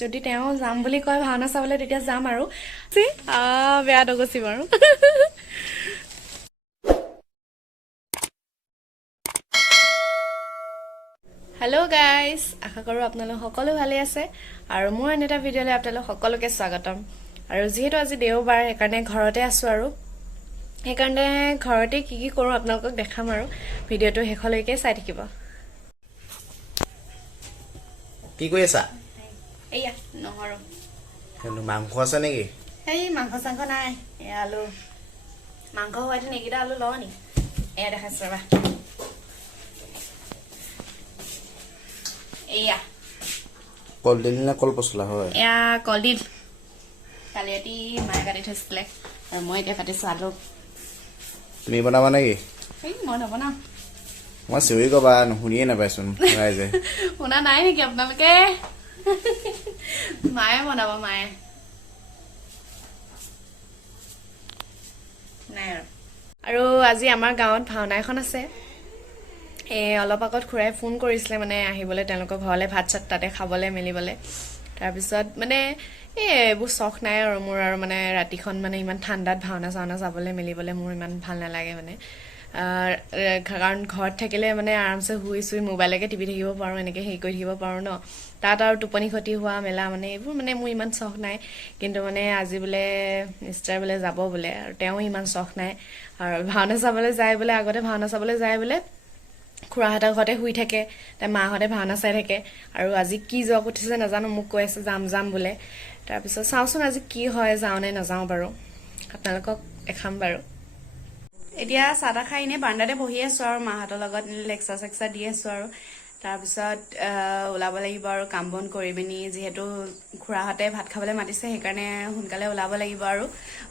যদি তেওঁ যাম বুলি কয় ভাওনা চাবলৈ তেতিয়া যাম আৰু বেয়া নগচি বাৰু হেল্ল' গাইজ আশা কৰোঁ আপোনালোক সকলো ভালে আছে আৰু মোৰ এনে এটা ভিডিঅ'লৈ আপোনালোক সকলোকে স্বাগতম আৰু যিহেতু আজি দেওবাৰ সেইকাৰণে ঘৰতে আছোঁ আৰু সেইকাৰণে ঘৰতে কি কি কৰোঁ আপোনালোকক দেখাম আৰু ভিডিঅ'টো শেষলৈকে চাই থাকিব কি কৰি আছা এয়া নহৰু কিন্তু মাংস আছে নেকি এই মাংস চাংস নাই এয়া আলু মাংস হোৱাটো নেকিটা আলু লওঁ নি এয়া দেখাইছোঁ ৰবা এয়া কলডিল নে কল পচলা হয় এয়া কলডিল কালি ৰাতি মায়ে কাটি থৈছিলে আৰু মই এতিয়া কাটিছোঁ আলু তুমি বনাবা নেকি এই মই নবনাওঁ মই চিঞৰি কবা শুনিয়ে নাপাইচোন ৰাইজে শুনা নাই নেকি আপোনালোকে মায়ে বনাব মায়ে নাই আৰু আজি আমাৰ গাঁৱত ভাওনা এখন আছে অলপ আগত খুৰাই ফোন কৰিছিলে মানে আহিবলৈ তেওঁলোকৰ ঘৰলৈ ভাত চাত তাতে খাবলৈ মেলিবলৈ তাৰপিছত মানে এইবোৰ চখ নাই আৰু মোৰ আৰু মানে ৰাতিখন মানে ইমান ঠাণ্ডাত ভাওনা চাওনা চাবলৈ মেলিবলৈ মোৰ ইমান ভাল নালাগে মানে কাৰণ ঘৰত থাকিলে মানে আৰামছে শুই চুই মোবাইলকে টিপি থাকিব পাৰোঁ এনেকৈ হেৰি কৰি থাকিব পাৰোঁ ন তাত আৰু টোপনি ক্ষতি হোৱা মেলা মানে এইবোৰ মানে মোৰ ইমান চখ নাই কিন্তু মানে আজি বোলে মিষ্টাৰ বোলে যাব বোলে আৰু তেওঁ ইমান চখ নাই আৰু ভাওনা চাবলৈ যায় বোলে আগতে ভাওনা চাবলৈ যায় বোলে খুৰাহঁতৰ ঘৰতে শুই থাকে তাই মাহঁতে ভাওনা চাই থাকে আৰু আজি কি জক উঠিছে নাজানো মোক কৈ আছে যাম যাম বোলে তাৰপিছত চাওঁচোন আজি কি হয় যাওঁ নে নাযাওঁ বাৰু আপোনালোকক দেখাম বাৰু এতিয়া চাহ তাহ খাই এনেই বাৰাণ্ডাতে বহি আছোঁ আৰু মাহঁতৰ লগত লেকচাৰ চেকচাৰ দি আছোঁ আৰু তাৰপিছত ওলাব লাগিব আৰু কাম বন কৰি পিনি যিহেতু খুৰাহঁতে ভাত খাবলৈ মাতিছে সেইকাৰণে সোনকালে ওলাব লাগিব আৰু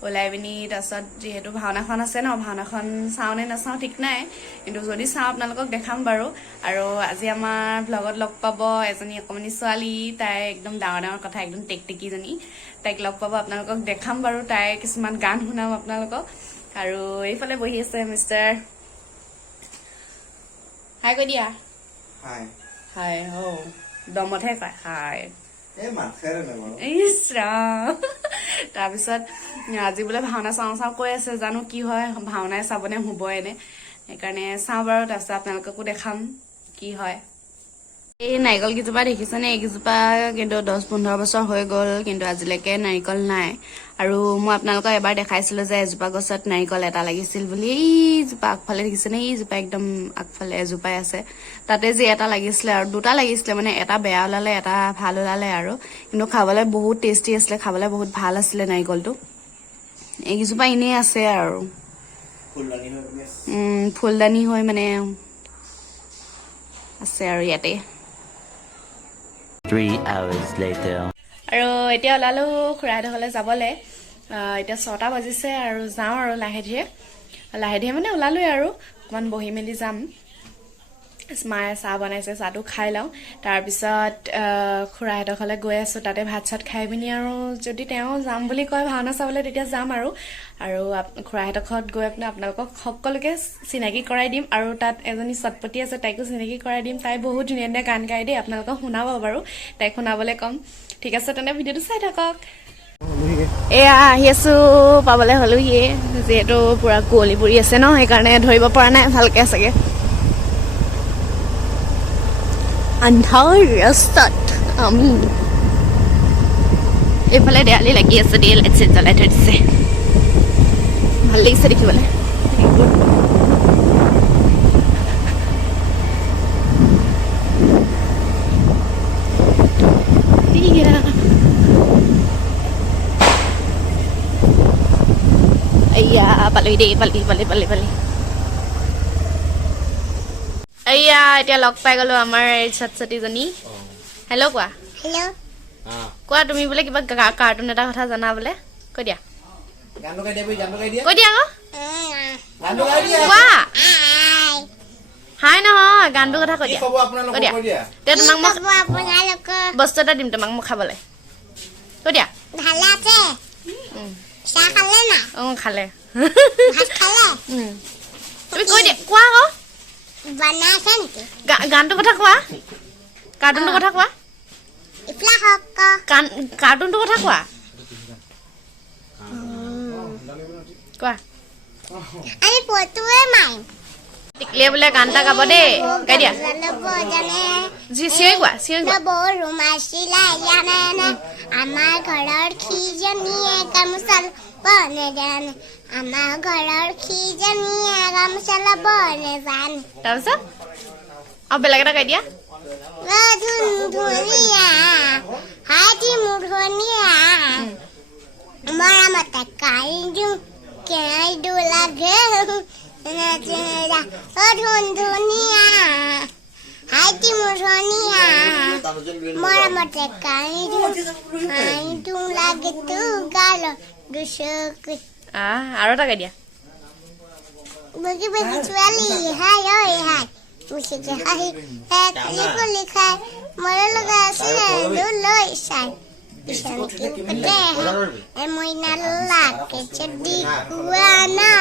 ওলাই পিনি তাৰপিছত যিহেতু ভাওনাখন আছে ন ভাওনাখন চাওঁ নে নাচাওঁ ঠিক নাই কিন্তু যদি চাওঁ আপোনালোকক দেখাম বাৰু আৰু আজি আমাৰ ব্লগত লগ পাব এজনী অকণমানি ছোৱালী তাই একদম ডাঙৰ ডাঙৰ কথা একদম টেকটেকীজনী তাইক লগ পাব আপোনালোকক দেখাম বাৰু তাই কিছুমান গান শুনাম আপোনালোকক আৰু এইফালে বহি আছে মিষ্টাৰ হাই কৈ দিয়া হাই হাই হ দমতহে কয় হাই তাৰপিছত আজি বোলে ভাওনা চাওঁ চাওঁ কৈ আছে জানো কি হয় ভাওনাই চাবনে শুব এনে সেইকাৰণে চাওঁ বাৰু তাৰপিছত আপোনালোককো দেখাম কি হয় এই নাৰিকল কেইজোপা দেখিছেনে এইকেইজোপা কিন্তু 10-15 বছৰ হৈ গ'ল কিন্তু আজিলৈকে নাৰিকল নাই আৰু মই আপোনালোকক এবাৰ দেখাইছিলোঁ যে এজোপা গছত নাৰিকল এটা লাগিছিল বুলি এইজোপা আগফালে দেখিছেনে এইজোপা একদম আগফালে এজোপাই আছে তাতে যে এটা লাগিছিলে আৰু দুটা লাগিছিলে মানে এটা বেয়া ওলালে এটা ভাল ওলালে আৰু কিন্তু খাবলৈ বহুত টেষ্টি আছিলে খাবলৈ বহুত ভাল আছিলে নাৰিকলটো এইকেইজোপা এনেই আছে আৰু ফুলদানি হৈ মানে আছে আৰু ইয়াতে 3 hours later আৰু এতিয়া ওলালো খুৰাহঁতৰ ঘৰলৈ যাবলৈ এতিয়া 6টা বাজিছে আৰু যাওঁ আৰু লাহে ধীৰে মানে ওলালোৱে আৰু অকণমান বহি মেলি যাম মায়ে চাহ বনাইছে চাহটো খাই লওঁ তাৰপিছত খুৰাহঁতৰ ঘৰলৈ গৈ আছোঁ তাতে ভাত চাত খাই পিনি আৰু যদি তেওঁ যাম বুলি কয় ভাওনা চাবলৈ তেতিয়া যাম আৰু খুৰাহঁতৰ ঘৰত গৈ আপোনালোকক সকলোকে চিনাকি কৰাই দিম আৰু তাত এজনী চটপটি আছে তাইকো চিনাকি কৰাই দিম তাই বহুত ধুনীয়া ধুনীয়া গান গাই দেই আপোনালোকক শুনাব বাৰু তাইক শুনাবলৈ ক'ম ঠিক আছে তেনে ভিডিঅ'টো চাই থাকক এয়া আহি আছোঁ পাবলৈ হ'লোহিয়ে যিহেতু পুৰা কুঁৱলী পৰি আছে ন সেইকাৰণে ধৰিব পৰা নাই ভালকৈ চাগে আন্ধাৰ ৰাস্তাত আমি এইফালে দেৱালী লাগি আছে দেই লাইট চাইট জ্বলাই থৈ দিছে ভাল লাগিছে দেখিবলৈ এয়া পালি দেই পালি এয়া এতিয়া লগ পাই গলো আমাৰ ছাত্ৰীজনী হেল্ল' কোৱা হেল্ল' কোৱা তুমি বোলে কিবা কাৰ্টুন এটা কথা জানা বোলে কৈ দিয়া কৈ দিয়া আকৌ কোৱা হাই নহয় গানটোৰ কথা কৈ দিয়া কৈ দিয়া তে তোমাক মই বস্তু এটা দিম তোমাক মোক খাবলৈ কৈ দিয়া ভালে আছে চাহ খালে না খালে ভাত খালে তুমি কৈ দিয়া কোৱা আকৌ বনাইছে নেকি গানটোৰ কথা কোৱা কাৰ্টুনটোৰ কথা কোৱা ইফলা হক কাৰ্টুনটোৰ কথা কোৱা কোৱা আমি পতুৱে মাই টিকলিয়ে বোলে গান এটা গাব দেই গাই দিয়া জানে চিঞৰি কোৱা বড়ো মাছিলা জানে আমাৰ ঘৰৰ খিজনীয়ে গামোচা বনে জানে আমাৰ ঘৰৰ খিজনীয়ে গামোচা বনে জানে তাৰপিছত আৰু বেলেগ এটা গাই দিয়া ধুনীয়া হাতী মুধনীয়া মৰমতে কাই দিওঁ কেই দু লাগে ধুনীয়া হাতী মুধনীয়া মৰমতে কাই দিওঁ লাগে তো গাল দুচকু আৰু এটা গাই দিয়া বগী বগী ছোৱালী হাই ঐ হাই মুচিকে হাঁহি খালি খুলি খাই মৰে লগা আছে লৈ চাই মইনা লাগে যদি কুৱানা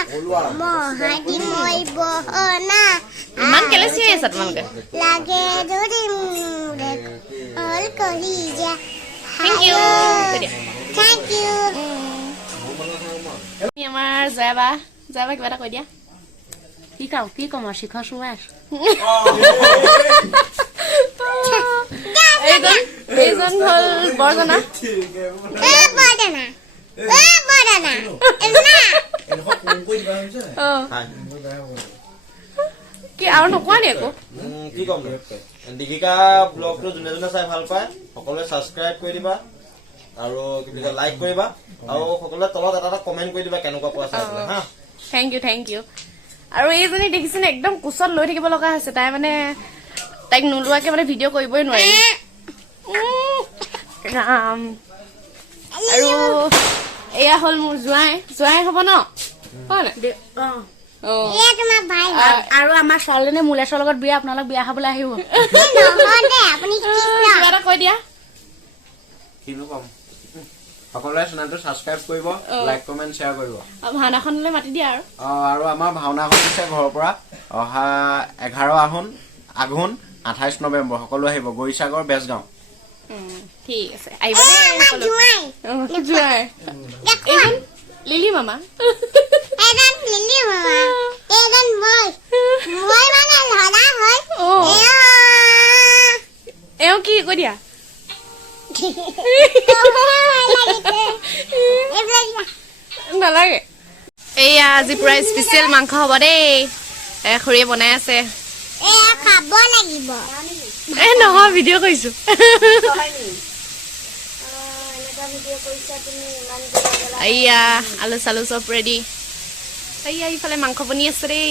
মহাদি মই বহনা ইমান কেলে চিঞৰি আছা তোমালোকে লাগে যদি মূৰে হল কহি যা থেংক ইউ থেংক ইউ আমাৰ জয়াবা কিবা এটা কৈ দিয়া কি কম আৰু শিখৰ চুমাৰ এইজন হ'ল বৰজনা বৰদানা কি আৰু নোকোৱা নি একো কি কম দীঘিকা ব্লগটো যোনে যোনে চাই ভাল পায় সকলোৱে ছাবস্ক্ৰাইব কৰি দিবা আৰু কি বুলি কয় লাইক কৰিবা আৰু সকলোৱে তলত এটা কমেণ্ট কৰি দিবা কেনেকুৱা পোৱা চাই পেলাই হা থেংক ইউ আৰু এইজনী দেখিছেনে একদম কোচত লৈ থাকিব লগা হৈছে তাই মানে তাইক নোলোৱাকে মানে ভিডিঅ' কৰিবই নোৱাৰি ৰাম আৰু এয়া হ'ল মোৰ জোঁৱাই হ'ব ন হয় এয়া তোমাৰ ভাই আৰু আমাৰ ছোৱালীজনী মুলেশৰ লগত বিয়া আপোনালোক বিয়া খাবলৈ আহিব আপুনি কিবা এটা কৈ দিয়া কিনো কম সকলোৱে চেনেলটো ছাবস্ক্ৰাইব কৰিব লাইক কমেণ্ট শ্বেয়াৰ কৰিব ভাওনাখনলৈ মাতি দিয়া আৰু আমাৰ ভাওনাখন দিছে ঘৰৰ পৰা অহা 11 আঘোণ 28 নৱেম্বৰ সকলো আহিব গৰিসাগৰ বেজগাঁও ঠিক আছে আহিব দেই জোঁৱাই এইজন লিলি মামা এওঁ কি কৈ দিয়া নালাগে এইয়া আজি পুৰা স্পেচিয়েল মাংস হ'ব দেই খুৰীয়ে বনাই আছে খাব লাগিব নহয় ভিডিঅ' কৰিছো এইয়া আলু চালু চব ৰেডি এইয়া ইফালে মাংস বনি আছে দেই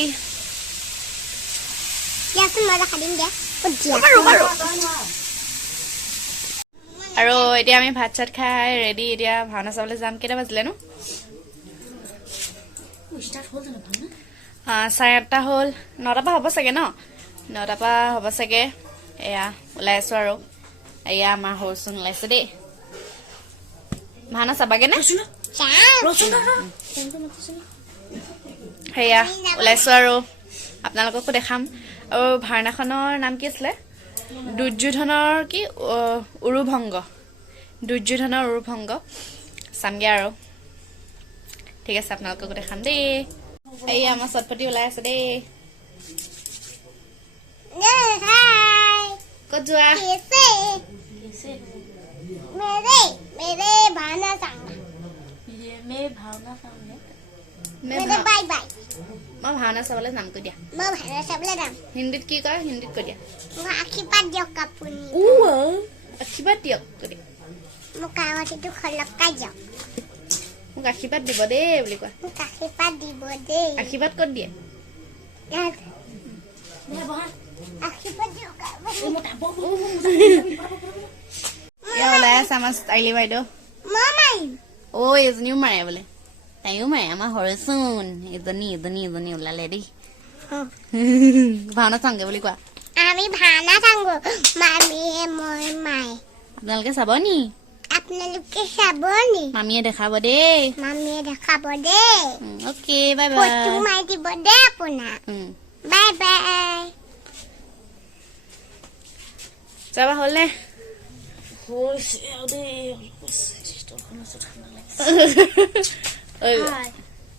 আৰু এতিয়া আমি ভাত চাত খাই ৰেডি এতিয়া ভাওনা চাবলৈ যাম কেইটা বাজিলে নো 8:30 হ'ল 9টাৰ পৰা হ'ব চাগে ন 9টাৰ পৰা হ'ব চাগে এয়া ওলাই আছো আৰু এয়া আমাৰ সৰুচোন ওলাইছে দেই ভাওনা চাবাগে নে সেয়া ওলাইছো আৰু আপোনালোককো দেখাম আৰু ভাওনাখনৰ নাম কি আছিলে দুৰ্যোধনৰ কি উৰুভংগ চামগে আৰু ঠিক আছে আপোনালোককো দেখাম দেই এইয়া আমাৰ চটপটি ওলাই আছে দেই ক'ত যোৱা মই ভাওনা চাবলৈ যাম কৈ দিয়া হিন্দীত কি কয় হিন্দীত কৈ দিয়া আশীৰ্বাদ দিয়ক আপুনি আশীৰ্বাদ দিয়ক কৈ দিয়া মোক কাগজটো খলকাই যাওক মোক আশীৰ্বাদ দিব দেই বুলি কোৱা মোক আশীৰ্বাদ দিব দেই আশীৰ্বাদ ক'ত দিয়ে আশীৰ্বাদ দিয়ক এয়া ওলাই আছে আমাৰ ষ্টাইলি বাইদেউ এজনীও মাৰে বোলে তাইও মাৰে আমাৰ সৰুচোন এজনী ওলালে দেই ভাওনা চাওঁগে বুলি কোৱা আমি ভাওনা চাংগো মামীয়ে মই মায়ে আপোনালোকে চাব নি আপোনালোকে চাব নি মামীয়ে দেখাব দেই মামীয়ে দেখাব দেই অ'কে বাই বাই ফটো মাৰি দিব দেই আপোনাক বাই বাই যাবা হ'লনে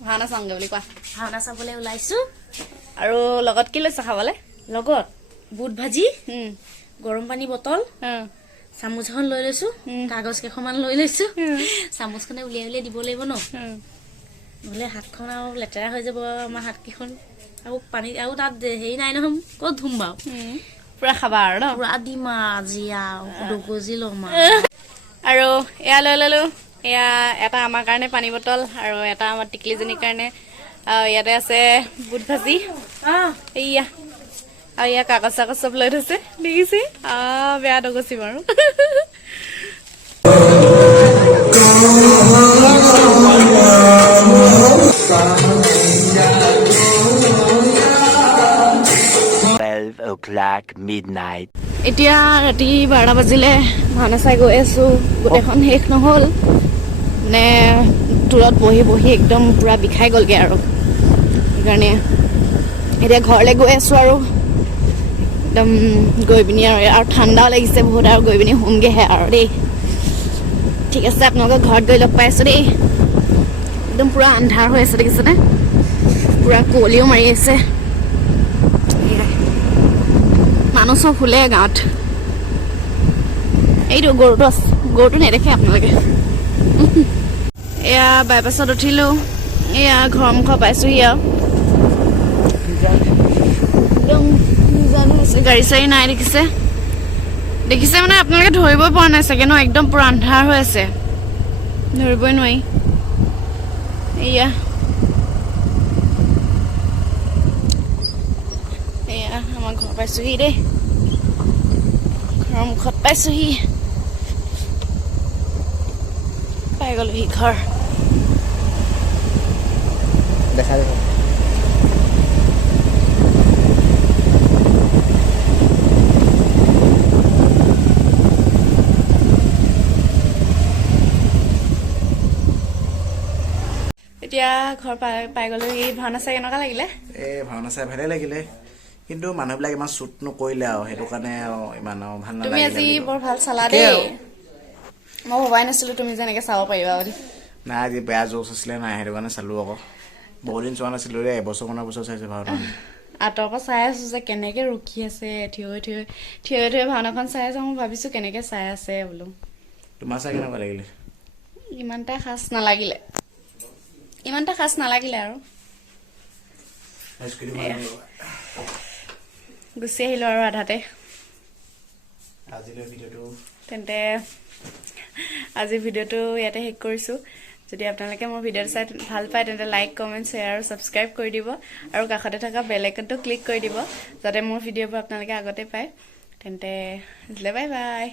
ভাওনা চাওঁগে বুলি কোৱা ভাওনা চাবলৈ ওলাইছো আৰু লগত কি লৈছা খাবলে লগত বুট ভাজি উম, গৰম পানী বটল উম, চামুচ এখন লৈ লৈছো কাগজ কেইখনমান লৈ লৈছো চামুচখনে উলিয়াই উলিয়াই দিব লাগিব ন উম। নহ'লে হাতখন আৰু লেতেৰা হৈ যাব আমাৰ হাতকেইখন আৰু পানী আৰু তাত হেৰি নাই নহয় ক'ত ধুম বাৰু পুৰা খাবা আৰু ন পুৰা দিম আজি আৰু দুগজি ল'ম আৰু এয়া লৈ ললো এয়া এটা আমাৰ কাৰণে পানী বটল আৰু এটা আমাৰ টিকলিজনীৰ কাৰণে আৰু ইয়াতে আছে বুট ভাজি এইয়া আৰু এয়া কাগজ চাগজ চব লৈ থৈছে দেখিছে বেয়া দগচি বাৰু midnight. এতিয়া ৰাতি 12 বাজিলে ভাওনা চাই গৈ আছো গোটেইখন শেষ নহ'ল মানে দূৰত বহি বহি একদম পুৰা বিষাই গ'লগে আৰু সেইকাৰণে এতিয়া ঘৰলৈ গৈ আছো আৰু একদম গৈ পিনি আৰু ঠাণ্ডাও লাগিছে বহুত আৰু গৈ পিনি শুমগেহে আৰু দেই ঠিক আছে আপোনালোকৰ ঘৰত গৈ লগ পাই আছো দেই একদম পুৰা আন্ধাৰ হৈ আছে দেখিছেনে পুৰা কুঁৱলীও মাৰি আছে মানুহ চব শুলে গাঁৱত এইটো গৰুটো নেদেখে আপোনালোকে এয়া বাইপাছত উঠিলো এয়া ঘৰৰ মুখ পাইছোহি আৰু একদম জানো হৈছে গাড়ী চাড়ী নাই দেখিছে মানে আপোনালোকে ধৰিবই পৰা নাই চাগে ন একদম পুৰা আন্ধাৰ হৈ আছে ধৰিবই নোৱাৰি এয়া আমাৰ ঘৰ পাইছোহি দেই ঘৰৰ মুখত পাইছোহি পাই গলোহি ঘৰ দেখা দেখা এতিয়া ঘৰ পাই গলোহি ভাওনা চাই কেনেকুৱা লাগিলে ভাওনা চাই ভালে লাগিলে কিন্তু মানুহবিলাক ইমান শ্বুট নকৰিলে আৰু সেইটো কাৰণে আৰু ইমান ভাল তুমি আজি নালাগিলে বৰ ভাল চালা তাকে দেই আৰু। মই ভবাই নাছিলো তুমি যেনেকে চাব পাৰিবা বুলি নাই আজি বেয়া জোচ আছিলে নাই সেইটো কাৰণে চালো আকৌ বহুত দিন চোৱা নাছিলো ৰে এবছৰমানৰ পিছত চাইছো ভাওনা আঁতৰৰ পৰা চাই আছো যে কেনেকে ৰখি আছে থিয় হৈ ভাওনাখন চাই আছো মই ভাবিছো কেনেকে চাই আছে বোলো তোমাৰ চাই কেনেকুৱা লাগিলে ইমানটা খাচ নালাগিলে আৰু গুচি আহিলো আৰু আধাতে আজিলৈ ভিডিঅ'টো তেন্তে আজিৰ ভিডিঅ'টো ইয়াতে শেষ কৰিছোঁ যদি আপোনালোকে মোৰ ভিডিঅ'টো চাই ভাল পায় তেন্তে লাইক কমেণ্ট শ্বেয়াৰ আৰু ছাবস্ক্ৰাইব কৰি দিব আৰু কাষতে থকা বেল আইকনটো ক্লিক কৰি দিব যাতে মোৰ ভিডিঅ'বোৰ আপোনালোকে আগতে পায় তেন্তে বাই বাই